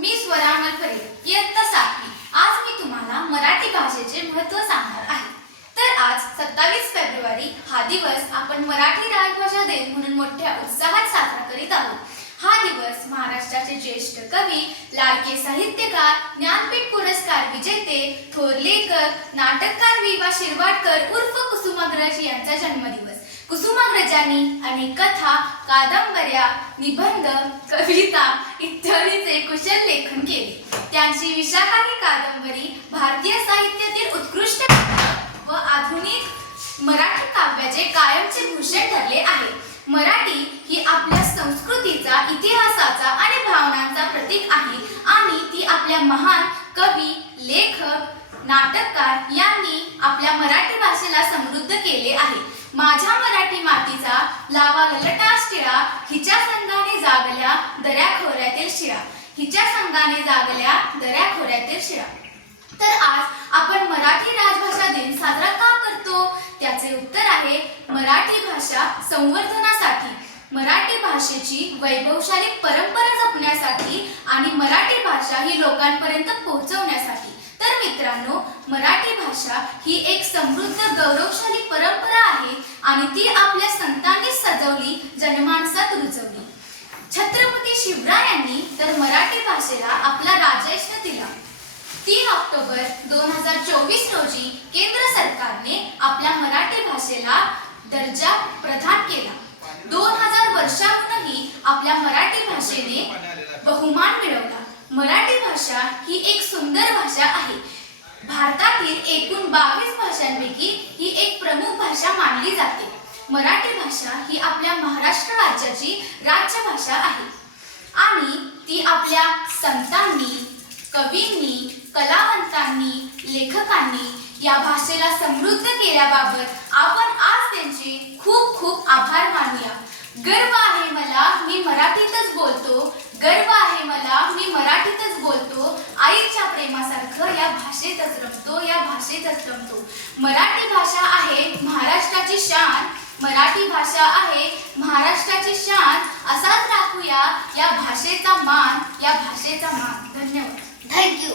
मी स्वरा मलफरे इयत्ता 7वी। आज मी तुम्हाला मराठी भाषेचे महत्त्व सांगणार आहे। तर आज 27 फेब्रुवारी हा दिवस आपण मराठी राजभाषा दिन म्हणून मोठ्या उत्साहात साजरा करीत आहोत। हा दिवस महाराष्ट्राचे ज्येष्ठ कवी, लाडके साहित्यकार, ज्ञानपीठ पुरस्कार विजेते, थोर लेखक, नाटककार वि.वा. शिरवाडकर उर्फ कुसुमाग्रज यांचा जन्मदिवस। कुसुमाग्रजांनी अनेक कथा, कादंबऱ्या, निबंध, कविता इत्यादीचे कुशल लेखन केले। त्यांची विशाखा ही कादंबरी भारतीय साहित्यातील उत्कृष्ट व आधुनिक मराठी काव्याचे कायमचे भूषण ठरले आहे। मराठी ही आपल्या संस्कृतीचा, इतिहासाचा आणि भावनांचा प्रतीक आहे आणि ती आपल्या महान कवी, लेखक, नाटककार यांनी आपल्या मराठी भाषेला समृद्ध केले आहे। माझ्या मराठी मातीचा लावा ललटास टिळा, हिच्या संगाने जागल्या दऱ्याखोऱ्यातील शिळा, हिच्या संगाने जागल्या दऱ्याखोऱ्यातील शिळा। तर आज आपण मराठी राजभाषा दिन साजरा का करतो? त्याचे उत्तर आहे मराठी भाषा संवर्धनासाठी, मराठी भाषेची वैभवशाली परंपरा जपण्यासाठी आणि मराठी भाषा ही लोकांपर्यंत पोहोचवण्यासाठी। तर मित्रांनो, मराठी भाषा ही एक समृद्ध गौरवशाली परंपरा आहे आणि ती आपल्या संतांनी सजवली, जनमानसात रुजवली। छत्रपती शिवरायांनी तर मराठी भाषेला आपला राजाय्य दिला। 3 ऑक्टोबर 2024 रोजी केंद्र सरकारने आपल्या मराठी भाषेला दर्जा प्रदान केला। 2000 वर्षांपूर्वी आपल्या मराठी भाषेने बहुमान मिळवला। मराठी भाषा ही एक सुंदर भाषा आहे। भारतातील एकूण 22 भाषांपैकी ही एक प्रमुख भाषा मानली जाते। मराठी भाषा ही आपल्या महाराष्ट्र राज्याची राज्यभाषा आहे आणि ती आपल्या संतांनी, कवींनी, कलावंतांनी, लेखकांनी या भाषेला समृद्ध केल्याबाबत आपण आज त्यांचे खूप खूप आभार मानूया। गर्व आहे मला, मी मराठीतच बोलतो। गर्व आहे मला, मी मराठीतच बोलतो। आईच्या प्रेमासारखं या भाषेतच रमतो, या भाषेतच रमतो। मराठी भाषा आहे महाराष्ट्राची शान, मराठी भाषा आहे महाराष्ट्राची शान। असाच राखूया या भाषेचा मान, या भाषेचा मान। धन्यवाद। थँक्यू।